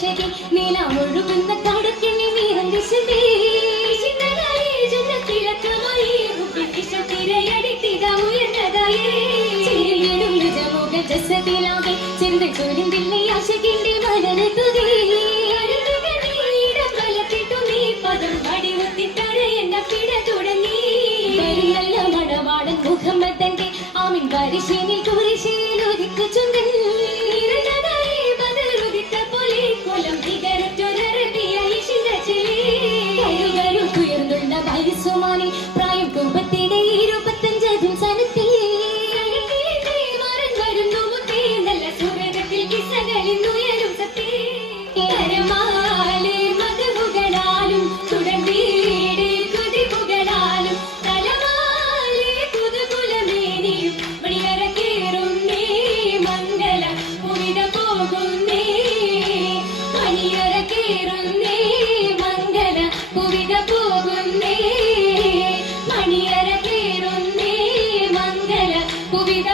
അശകി നീലമൊഴുകുന്ന കടക്കിണി നീറങ്ങിശമേ ജനത്തിലക്കമായി തിരയടിത്തിത ഉയർന്നതായേ ചിരിയിടും നിജമുഖ ജസതിലാകെ ചെറുതെ ചൊരിന്തില്ലേ അശകിന്റെ മലരതുകേ വലത്തിട്ടു നീ പദം വടിവുത്തിട്ടര എന്ന പിട തുടങ്ങി നല്ല മണവാടൻ മുഹമ്മദന്റെ ആമിൻ പരിശീനിൽ കുരിശിൽ ഒതുക്കു ചുങ്കൻ പ്രായം കുമ്പത്തിടെ 25 സനത്തിൽ വരുന്നു മുത്തേ നല്ല സൂര്യത്തിൽ കിസകളിന്നുയരും സത്തേ മധുകളാലും തുടർന്നീടെ കുതിപുകളാലും തലമാലെ പുതുകുലമേനിയും മണിയറ കേറുന്നേ മംഗല പുവിത പോകുന്നേ മണിയറ കേറുന്നേ മംഗല പുവിത പോകുന്നേ മണിയറ കേറുന്നേ മംഗല പുവിത